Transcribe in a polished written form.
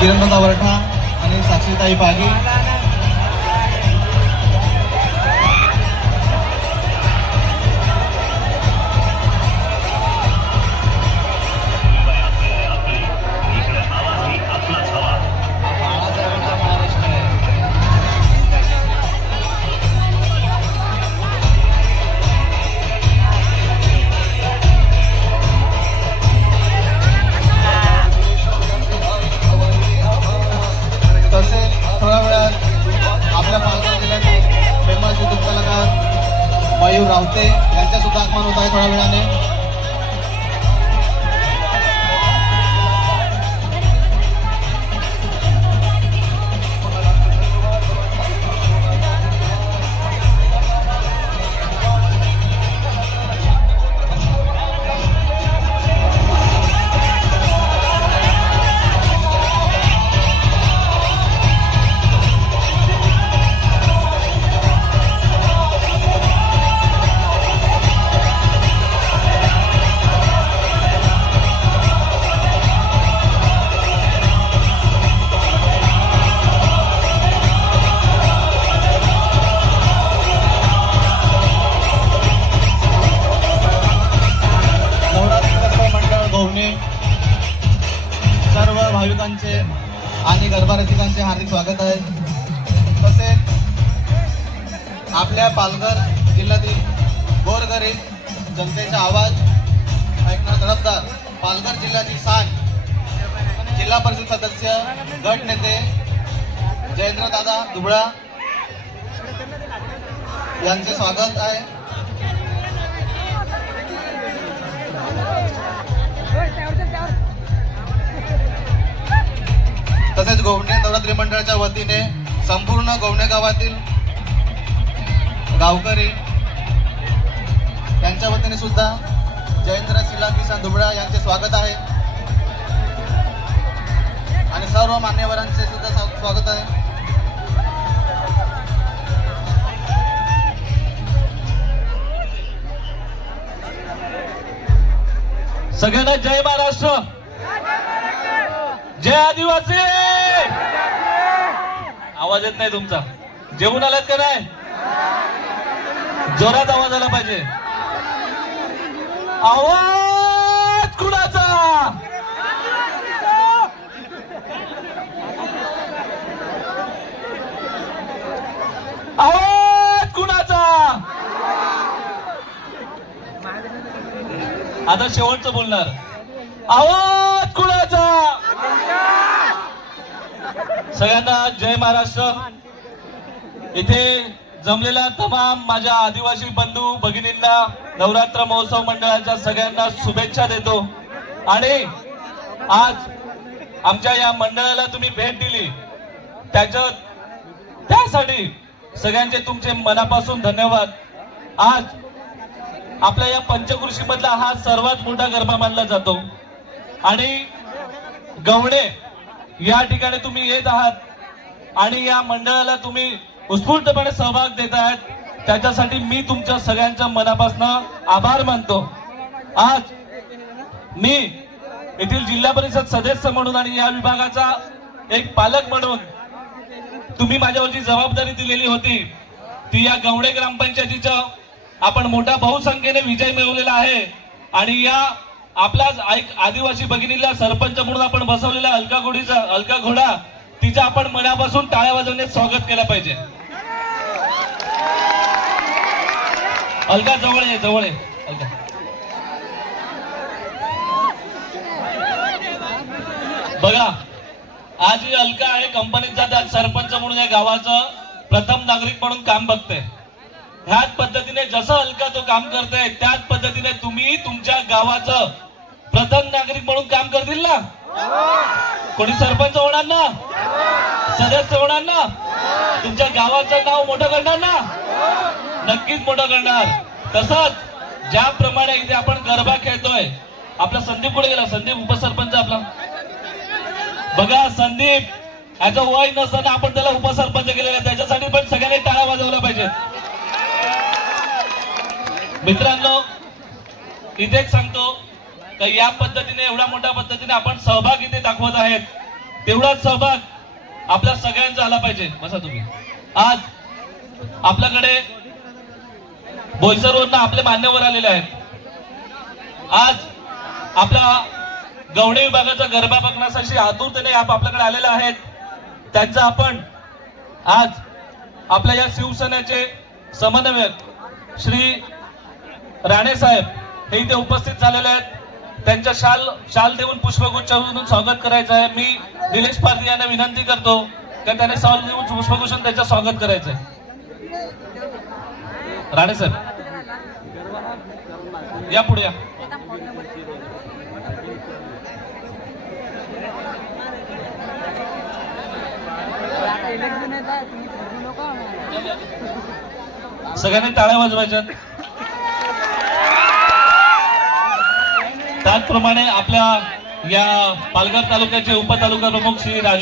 किरणदादा वरठा आणि साक्षीताई पागी। मयूर रावते यांच्या सुद्धा आगमन होत आहे थोड्या वेळाने। सर्व भाविकांचे आणि गरबा रसिकांचे हार्दिक स्वागत आहे। तसेच आपल्या पालघर जिल्ह्यातील गोरगरीब जनतेचा आवाज ऐकणारे तडफदार पालघर जिल्ह्यातील सान जिल्हा परिषद सदस्य गट नेते जयेंद्रदादा दुबळा यांचे स्वागत आहे। तसेच गोवणे नवरात्री मंडळाच्या वतीने संपूर्ण गोवणे गावातील गावकरी यांच्या वतीने सुद्धा जयेंद्र शिला किसन दुबळा यांचे स्वागत आहे आणि सर्व मान्यवरांचे सुद्धा स्वागत आहे। सगळ्यांना जय महाराष्ट्र, जय आदिवासी। आवाज येत नाही तुमचा, जेवून आलात का नाही? जोरात आवाज आला पाहिजे। आवाज कुणाचा? आवाज कुणाचा? आता शेवटचं बोलणार, आवाज कुणाचा? सगळ्यांना जय महाराष्ट्र। इथे जमलेल्या तमाम माझ्या आदिवासी बंधू भगिनींना नवरात्र महोत्सव मंडळाच्या सगळ्यांना शुभेच्छा देतो। आणि आज आमच्या या मंडळाला तुम्ही भेट दिली त्यासाठी सगळ्यांचे तुमचे मनापासून धन्यवाद। आज आपल्या या पंचकृषी मधला हा सर्वात मोठा गरबा मानला जातो आणि गवणे या ठिकाणी तुम्ही येत आहात आणि या मंडळाला तुम्ही उत्स्फूर्तपणे सहभाग देत आहात, त्याच्यासाठी मी तुमच्या सगळ्यांच्या मनापासून आभार मानतो। आज मी येथील जिल्हा परिषद सदस्य म्हणून आणि या विभागाचा एक पालक म्हणून तुम्ही माझ्यावरची जबाबदारी दिलेली होती ती या गवणे ग्रामपंचायतीचा आपण मोठ्या बहुसंख्येने विजय मिळवलेला आहे आणि या आपला आदिवासी भगिनीला सरपंच म्हणून आपण बसवलेला अलका घोडा तिचा आपण मनापासून टाळ्या वाजवणे स्वागत केलं पाहिजे। अलका जवळ आहे, जवळ आहे अलका। बघा आज ही अलका आहे कंपनीत जातात सरपंच म्हणून या गावाचं प्रथम नागरिक म्हणून काम बघते। ह्याच पद्धतीने जसं अलका तो काम करते त्याच पद्धतीने तुम्ही तुमच्या गावाचं प्रथम नागरिक म्हणून काम करतील ना? कोणी सरपंच होणार ना, सदस्य होणार ना, तुमच्या गावाचं नाव मोठं करणार ना, नक्कीच मोठं करणार। तसंच ज्याप्रमाणे इथे आपण गरबा खेळतोय, आपला संदीप कुठे गेला? संदीप उपसरपंच आपला, बघा संदीप याचं वय नसताना आपण त्याला उपसरपंच केलेला, त्याच्यासाठी पण सगळ्यांनी टाळ्या वाजवल्या पाहिजेत। मित्रांनो इथेच सांगतो तर या पद्धतीने एवढ्या मोठ्या पद्धतीने आपण सहभाग इथे दाखवत आहेत तेवढाच सहभाग आपल्या सगळ्यांचा आला पाहिजे. बसा तुम्ही. आज आपल्याकडे बोईसरवरून आपले मान्यवर आलेले आहेत. आज आपल्या गवणे विभागाचा गरबा बघण्यासाठी आतुरतेने आपल्याकडे आलेले आहेत. त्यांचा आपण आज आपल्या या शिवसेनेचे समन्वयक श्री राणे साहेब हे इथे उपस्थित झालेले आहेत. त्यांच्या शाल देऊन पुष्पगुच्छ देऊन स्वागत करायचं आहे. मी निलेश पारधी यांना विनंती करतो की त्याने शाल देऊन पुष्पगुच्छ त्यांचं स्वागत करायचं आहे. राणे साहेब या पुढे या. सगळ्यांनी टाळ्या वाजवायच्या. त्याचप्रमाणे आपल्या या पालघर तालुक्याचे उपतालुका प्रमुख श्री राजू